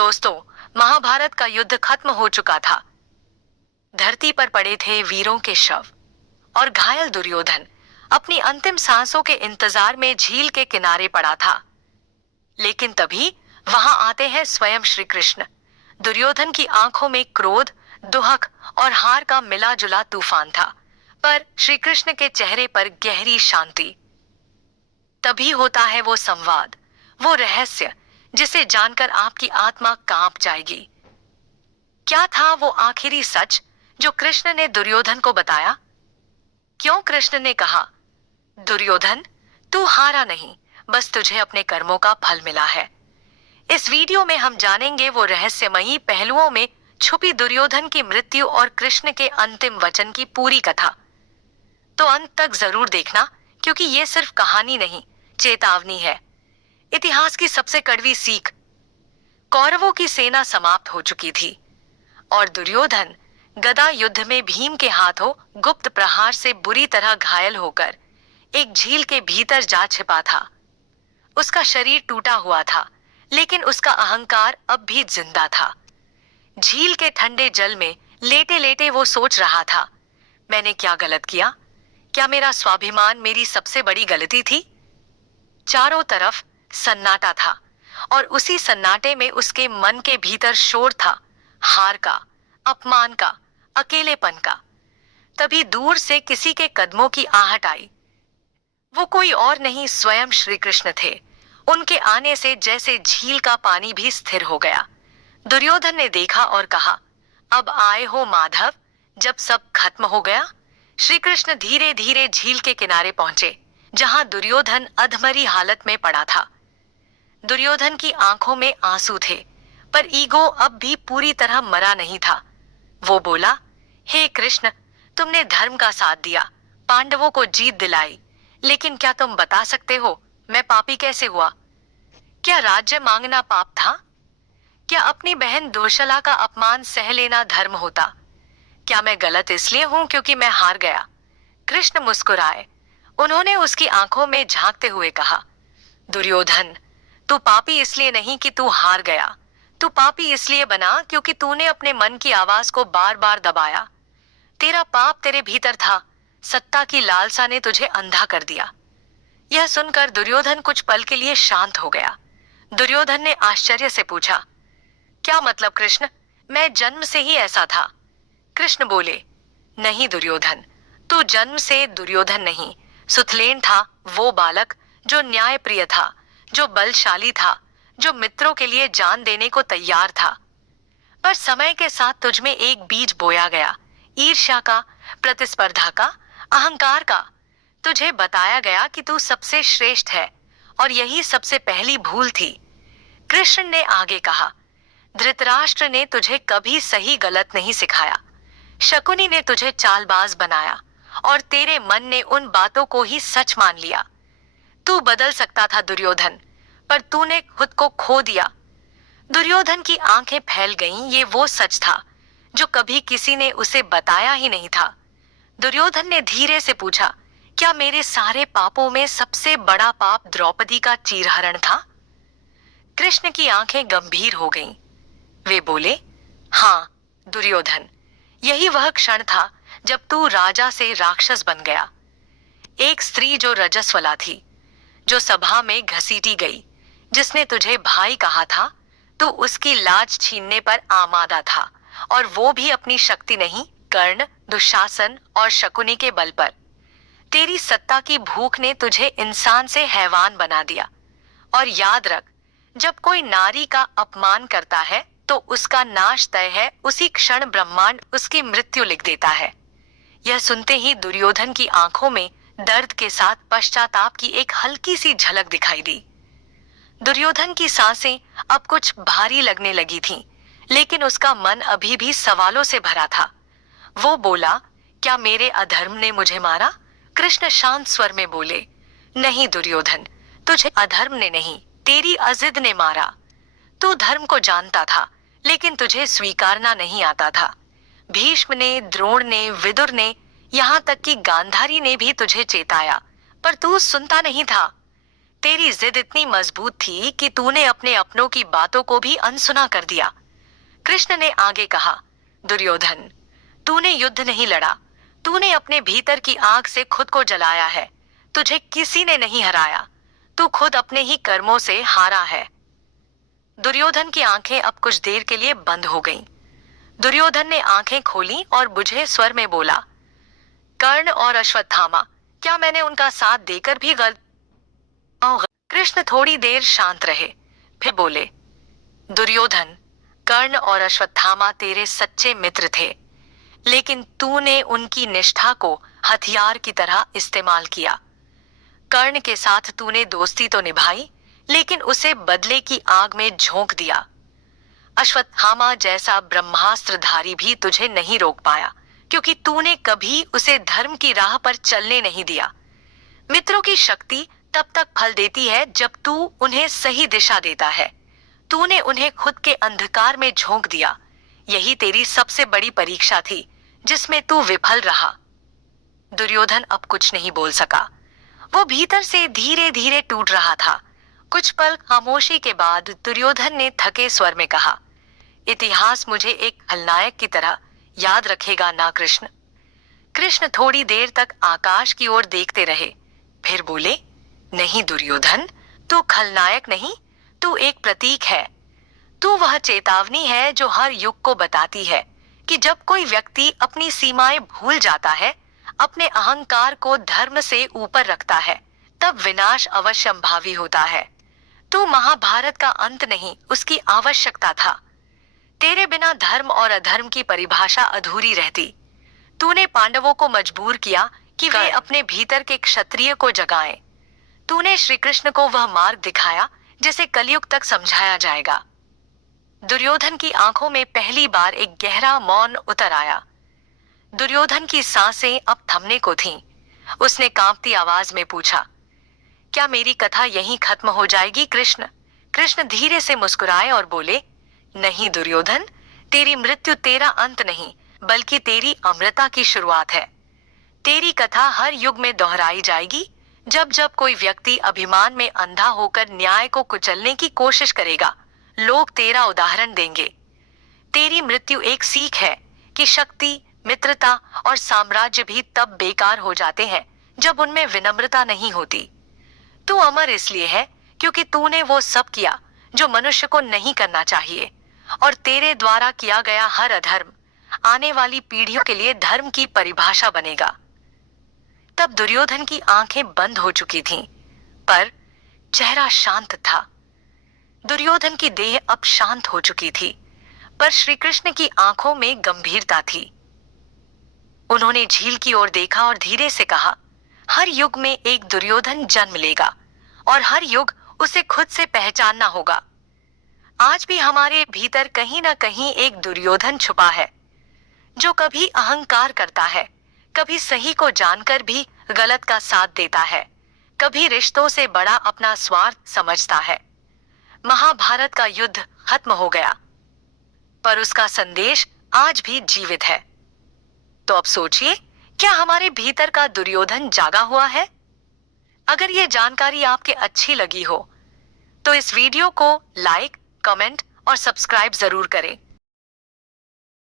दोस्तों, महाभारत का युद्ध खत्म हो चुका था। धरती पर पड़े थे वीरों के शव और घायल दुर्योधन अपनी अंतिम सांसों के इंतजार में झील के किनारे पड़ा था। लेकिन तभी वहां आते हैं स्वयं श्री कृष्ण। दुर्योधन की आंखों में क्रोध, दुहक और हार का मिला जुला तूफान था, पर श्री कृष्ण के चेहरे पर गहरी शांति। तभी होता है वो संवाद, वो रहस्य जिसे जानकर आपकी आत्मा कांप जाएगी। क्या था वो आखिरी सच जो कृष्ण ने दुर्योधन को बताया? क्यों कृष्ण ने कहा, दुर्योधन, तू हारा नहीं, बस तुझे अपने कर्मों का फल मिला है। इस वीडियो में हम जानेंगे वो रहस्यमयी पहलुओं में छुपी दुर्योधन की मृत्यु और कृष्ण के अंतिम वचन की पूरी कथा। तो अंत तक जरूर देखना, क्योंकि ये सिर्फ कहानी नहीं, चेतावनी है। इतिहास की सबसे कड़वी सीख। कौरवों की सेना समाप्त हो चुकी थी और दुर्योधन गदा युद्ध में भीम के हाथों गुप्त प्रहार से बुरी तरह घायल होकर एक झील के भीतर जा छिपा था। उसका शरीर टूटा हुआ था, लेकिन उसका अहंकार अब भी जिंदा था। झील के ठंडे जल में लेटे लेटे वो सोच रहा था, मैंने क्या गलत किया? क्या मेरा स्वाभिमान मेरी सबसे बड़ी गलती थी? चारों तरफ सन्नाटा था और उसी सन्नाटे में उसके मन के भीतर शोर था, हार का, अपमान का, अकेलेपन का। तभी दूर से किसी के कदमों की आहट आई। वो कोई और नहीं, स्वयं श्री कृष्ण थे। उनके आने से जैसे झील का पानी भी स्थिर हो गया। दुर्योधन ने देखा और कहा, अब आए हो माधव, जब सब खत्म हो गया? श्री कृष्ण धीरे धीरे झील के किनारे पहुंचे, जहां दुर्योधन अधमरी हालत में पड़ा था। दुर्योधन की आंखों में आंसू थे, पर ईगो अब भी पूरी तरह मरा नहीं था। वो बोला, हे कृष्ण, तुमने धर्म का साथ दिया, पांडवों को जीत दिलाई, लेकिन क्या तुम बता सकते हो मैं पापी कैसे हुआ? क्या राज्य मांगना पाप था? क्या अपनी बहन दुर्शला का अपमान सह लेना धर्म होता? क्या मैं गलत इसलिए हूं क्योंकि मैं हार गया? कृष्ण मुस्कुराए। उन्होंने उसकी आंखों में झांकते हुए कहा, दुर्योधन, तू पापी इसलिए नहीं कि तू हार गया। तू पापी इसलिए बना क्योंकि तूने अपने मन की आवाज को बार बार दबाया। तेरा पाप तेरे भीतर था, सत्ता की लालसा ने तुझे अंधा कर दिया। यह सुनकर दुर्योधन कुछ पल के लिए शांत हो गया। दुर्योधन ने आश्चर्य से पूछा, क्या मतलब कृष्ण? मैं जन्म से ही ऐसा था। कृष्ण बोले, नहीं दुर्योधन, तू जन्म से दुर्योधन नहीं, सुथलेन था, वो बालक जो न्यायप्रिय था, जो बलशाली था, जो मित्रों के लिए जान देने को तैयार था। पर समय के साथ तुझमें एक बीज बोया गया, ईर्ष्या का, प्रतिस्पर्धा का, अहंकार का। तुझे बताया गया कि तू सबसे श्रेष्ठ है, और यही सबसे पहली भूल थी। कृष्ण ने आगे कहा, धृतराष्ट्र ने तुझे कभी सही गलत नहीं सिखाया। शकुनी ने तुझे चालबाज बनाया और तेरे मन ने उन बातों को ही सच मान लिया। तू बदल सकता था दुर्योधन, पर तूने खुद को खो दिया। दुर्योधन की आंखें फैल गईं। ये वो सच था जो कभी किसी ने उसे बताया ही नहीं था। दुर्योधन ने धीरे से पूछा, क्या मेरे सारे पापों में सबसे बड़ा पाप द्रौपदी का चीरहरण था? कृष्ण की आंखें गंभीर हो गईं। वे बोले, हाँ दुर्योधन, यही वह क्षण था जब तू राजा से राक्षस बन गया। एक स्त्री जो रजस्वला थी, जो सभा में घसीटी गई, जिसने तुझे भाई कहा था, तू उसकी लाज छीनने पर आमादा था, और वो भी अपनी शक्ति नहीं, कर्ण, दुशासन और शकुनी के बल पर। तेरी सत्ता की भूख ने तुझे इंसान से हैवान बना दिया। और याद रख, जब कोई नारी का अपमान करता है तो उसका नाश तय है। उसी क्षण ब्रह्मांड उसकी मृत्यु लिख देता है। यह सुनते ही दुर्योधन की आंखों में दर्द के साथ पश्चाताप की एक हल्की सी झलक दिखाई दी। दुर्योधन की सांसें अब कुछ भारी लगने लगी थीं, लेकिन उसका मन अभी भी सवालों से भरा था। वो बोला, क्या मेरे अधर्म ने मुझे मारा? कृष्ण शांत स्वर में बोले, नहीं दुर्योधन, तुझे अधर्म ने नहीं, तेरी अजिद ने मारा। तू धर्म को जानता था, लेकिन तुझे स्वीकारना नहीं आता था। भीष्म ने, द्रोण ने, विदुर ने, यहाँ तक कि गांधारी ने भी तुझे चेताया, पर तू सुनता नहीं था। तेरी जिद इतनी मजबूत थी कि तूने अपने अपनों की बातों को भी अनसुना कर दिया। कृष्ण ने आगे कहा, दुर्योधन, तूने युद्ध नहीं लड़ा, तूने अपने भीतर की आग से खुद को जलाया है। तुझे किसी ने नहीं हराया, तू खुद अपने ही कर्मों से हारा है। दुर्योधन की आंखें अब कुछ देर के लिए बंद हो गईं। दुर्योधन ने आंखें खोली और बुझे स्वर में बोला, कर्ण और अश्वत्थामा, क्या मैंने उनका साथ देकर भी गलत? कृष्ण थोड़ी देर शांत रहे, फिर बोले, दुर्योधन, कर्ण और अश्वत्थामा तेरे सच्चे मित्र थे, लेकिन तूने उनकी निष्ठा को हथियार की तरह इस्तेमाल किया। कर्ण के साथ तूने दोस्ती तो निभाई, लेकिन उसे बदले की आग में झोंक दिया। अश्वत्थामा जैसा ब्रह्मास्त्रधारी भी तुझे नहीं रोक पाया, क्योंकि तूने कभी उसे धर्म की राह पर चलने नहीं दिया। मित्रों की शक्ति तब तक फल देती है जब तू उन्हें सही दिशा देता है। तूने उन्हें खुद के अंधकार में झोंक दिया। यही तेरी सबसे बड़ी परीक्षा थी, जिसमें तू विफल रहा। दुर्योधन अब कुछ नहीं बोल सका। वो भीतर से धीरे धीरे टूट रहा था। कुछ पल खामोशी के बाद दुर्योधन ने थके स्वर में कहा, इतिहास मुझे एक खलनायक की तरह याद रखेगा ना कृष्ण? कृष्ण थोड़ी देर तक आकाश की ओर देखते रहे, फिर बोले, नहीं दुर्योधन, तू खलनायक नहीं, तू एक प्रतीक है। तू वह चेतावनी है जो हर युग को बताती है कि जब कोई व्यक्ति अपनी सीमाएं भूल जाता है, अपने अहंकार को धर्म से ऊपर रखता है, तब विनाश अवश्यंभावी होता है। तू महाभारत का अंत नहीं, उसकी आवश्यकता था। तेरे बिना धर्म और अधर्म की परिभाषा अधूरी रहती। तूने पांडवों को मजबूर किया कि वे अपने भीतर के क्षत्रिय को जगाएं। तूने श्री कृष्ण को वह मार्ग दिखाया जिसे कलयुग तक समझाया जाएगा। दुर्योधन की आंखों में पहली बार एक गहरा मौन उतर आया। दुर्योधन की सांसें अब थमने को थीं। उसने कांपती आवाज में पूछा, क्या मेरी कथा यहीं खत्म हो जाएगी कृष्ण? कृष्ण धीरे से मुस्कुराए और बोले, नहीं दुर्योधन, तेरी मृत्यु तेरा अंत नहीं, बल्कि तेरी अमरता की शुरुआत है। तेरी कथा हर युग में दोहराई जाएगी। जब जब कोई व्यक्ति अभिमान में अंधा होकर न्याय को कुचलने की कोशिश करेगा, लोग तेरा उदाहरण देंगे। तेरी मृत्यु एक सीख है कि शक्ति, मित्रता और साम्राज्य भी तब बेकार हो जाते हैं जब उनमें विनम्रता नहीं होती। तू अमर इसलिए है क्योंकि तूने वो सब किया जो मनुष्य को नहीं करना चाहिए, और तेरे द्वारा किया गया हर अधर्म आने वाली पीढ़ियों के लिए धर्म की परिभाषा बनेगा। तब दुर्योधन की आंखें बंद हो चुकी थीं, पर चेहरा शांत था। दुर्योधन की देह अब शांत हो चुकी थी, पर श्री कृष्ण की आंखों में गंभीरता थी। उन्होंने झील की ओर देखा और धीरे से कहा, हर युग में एक दुर्योधन जन्म लेगा, और हर युग उसे खुद से पहचानना होगा। आज भी हमारे भीतर कहीं ना कहीं एक दुर्योधन छुपा है, जो कभी अहंकार करता है, कभी सही को जानकर भी गलत का साथ देता है, कभी रिश्तों से बड़ा अपना स्वार्थ समझता है। महाभारत का युद्ध खत्म हो गया, पर उसका संदेश आज भी जीवित है। तो अब सोचिए, क्या हमारे भीतर का दुर्योधन जागा हुआ है? अगर ये जानकारी आपके अच्छी लगी हो, तो इस वीडियो को लाइक, कमेंट और सब्सक्राइब जरूर करें।